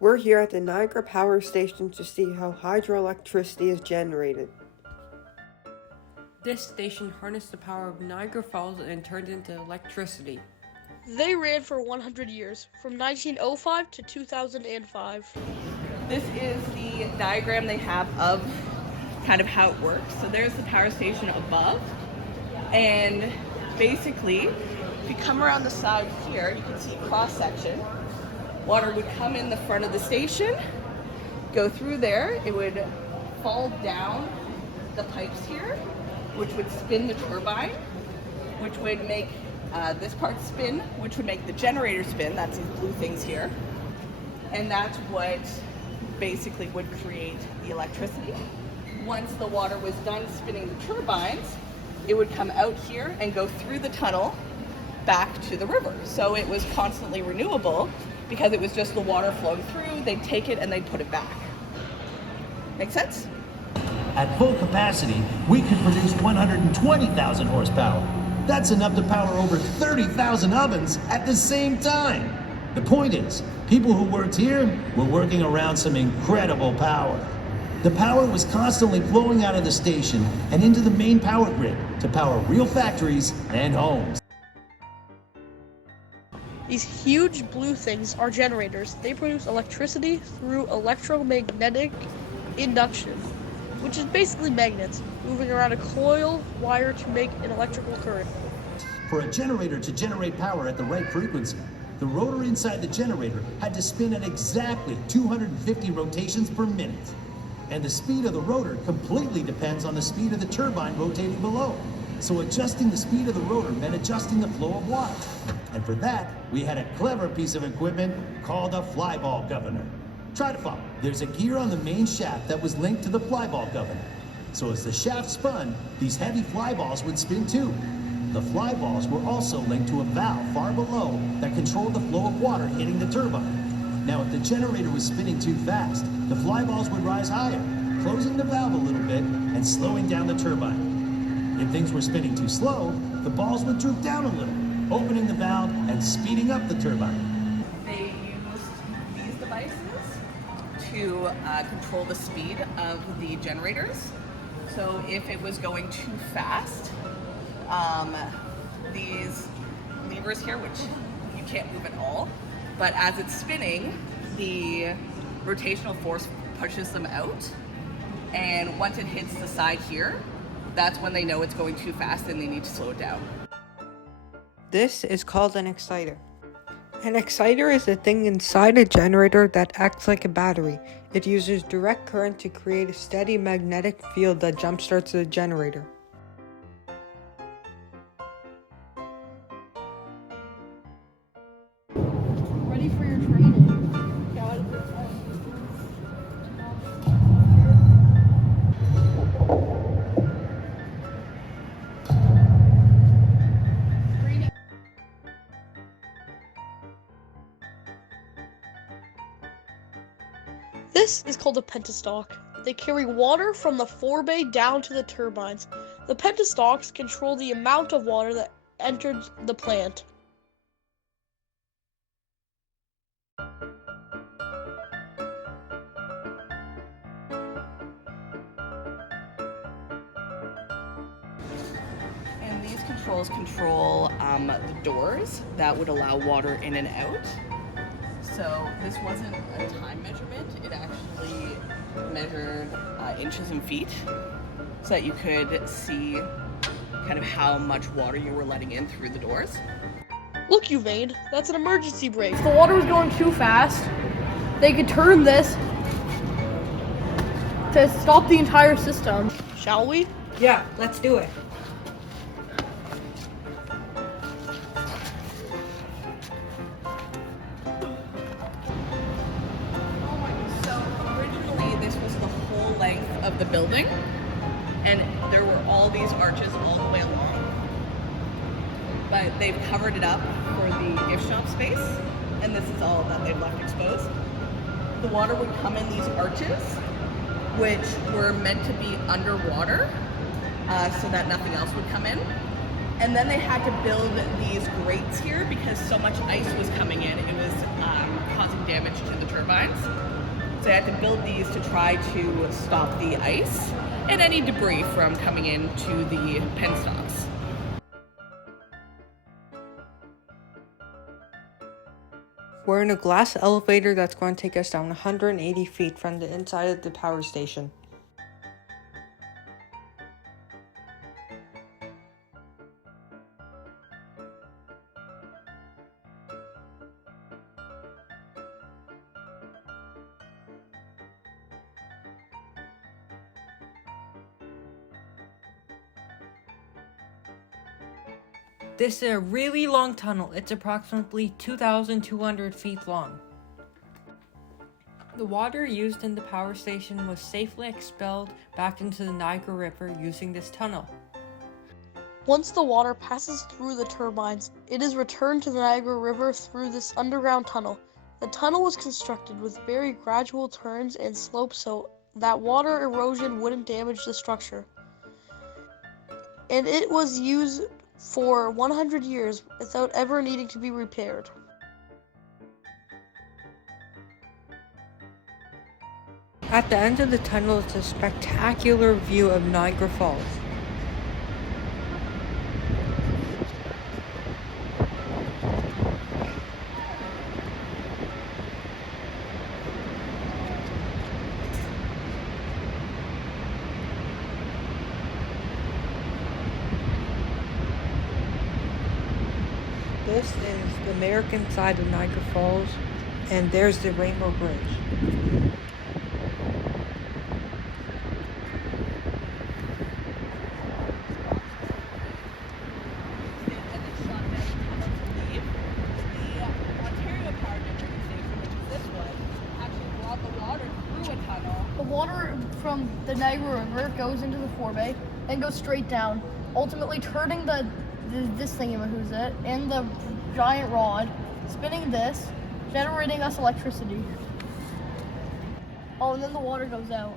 We're here at the Niagara Power Station to see how hydroelectricity is generated. This station harnessed the power of Niagara Falls and turned into electricity. They ran for 100 years, from 1905 to 2005. This is the diagram they have of kind of how it works. So there's the power station above, and basically, if you come around the side here, you can see a cross section. Water would come in the front of the station, go through there, it would fall down the pipes here, which would spin the turbine, which would make this part spin, which would make the generator spin. That's these blue things here. And that's what basically would create the electricity. Once the water was done spinning the turbines, it would come out here and go through the tunnel back to the river. So it was constantly renewable because it was just the water flowing through. They'd take it and they'd put it back. Make sense? At full capacity, we could produce 120,000 horsepower. That's enough to power over 30,000 ovens at the same time. The point is, people who worked here were working around some incredible power. The power was constantly flowing out of the station and into the main power grid to power real factories and homes. These huge blue things are generators. They produce electricity through electromagnetic induction, which is basically magnets moving around a coil wire to make an electrical current. For a generator to generate power at the right frequency, the rotor inside the generator had to spin at exactly 250 rotations per minute. And the speed of the rotor completely depends on the speed of the turbine rotating below. So adjusting the speed of the rotor meant adjusting the flow of water. And for that, we had a clever piece of equipment called a flyball governor. Try to follow. There's a gear on the main shaft that was linked to the flyball governor. So as the shaft spun, these heavy flyballs would spin too. The flyballs were also linked to a valve far below that controlled the flow of water hitting the turbine. Now, if the generator was spinning too fast, the flyballs would rise higher, closing the valve a little bit and slowing down the turbine. If things were spinning too slow, the balls would droop down a little, opening the valve and speeding up the turbine. They used these devices to control the speed of the generators. So if it was going too fast, these levers here, which you can't move at all, but as it's spinning, the rotational force pushes them out. And once it hits the side here, that's when they know it's going too fast and they need to slow it down. This is called an exciter. An exciter is a thing inside a generator that acts like a battery. It uses direct current to create a steady magnetic field that jumpstarts the generator. Ready for your training. This is called a pentastalk. They carry water from the forebay down to the turbines. The pentastalks control the amount of water that enters the plant. And these controls control the doors that would allow water in and out. So this wasn't a time measurement, it actually measured inches and feet so that you could see kind of how much water you were letting in through the doors. Look, Uvain, that's an emergency brake. If the water was going too fast, they could turn this to stop the entire system. Shall we? Yeah, let's do it. So originally this was the whole length of the building, and there were all these arches all the way along. But they've covered it up for the gift shop space, and this is all that they've left exposed. The water would come in these arches, which were meant to be underwater, so that nothing else would come in. And then they had to build these grates here because so much ice was coming in. It was causing damage to the turbines. So they had to build these to try to stop the ice and any debris from coming into the penstocks. We're in a glass elevator that's going to take us down 180 feet from the inside of the power station. This is a really long tunnel. It's approximately 2,200 feet long. The water used in the power station was safely expelled back into the Niagara River using this tunnel. Once the water passes through the turbines, it is returned to the Niagara River through this underground tunnel. The tunnel was constructed with very gradual turns and slopes so that water erosion wouldn't damage the structure. And it was used for 100 years without ever needing to be repaired. At the end of the tunnel is a spectacular view of Niagara Falls. This is the American side of Niagara Falls, and there's the Rainbow Bridge. The water from the Niagara River goes into the forebay and goes straight down, ultimately turning this thingamahoo's and the giant rod, spinning this, generating us electricity. Oh, and then the water goes out.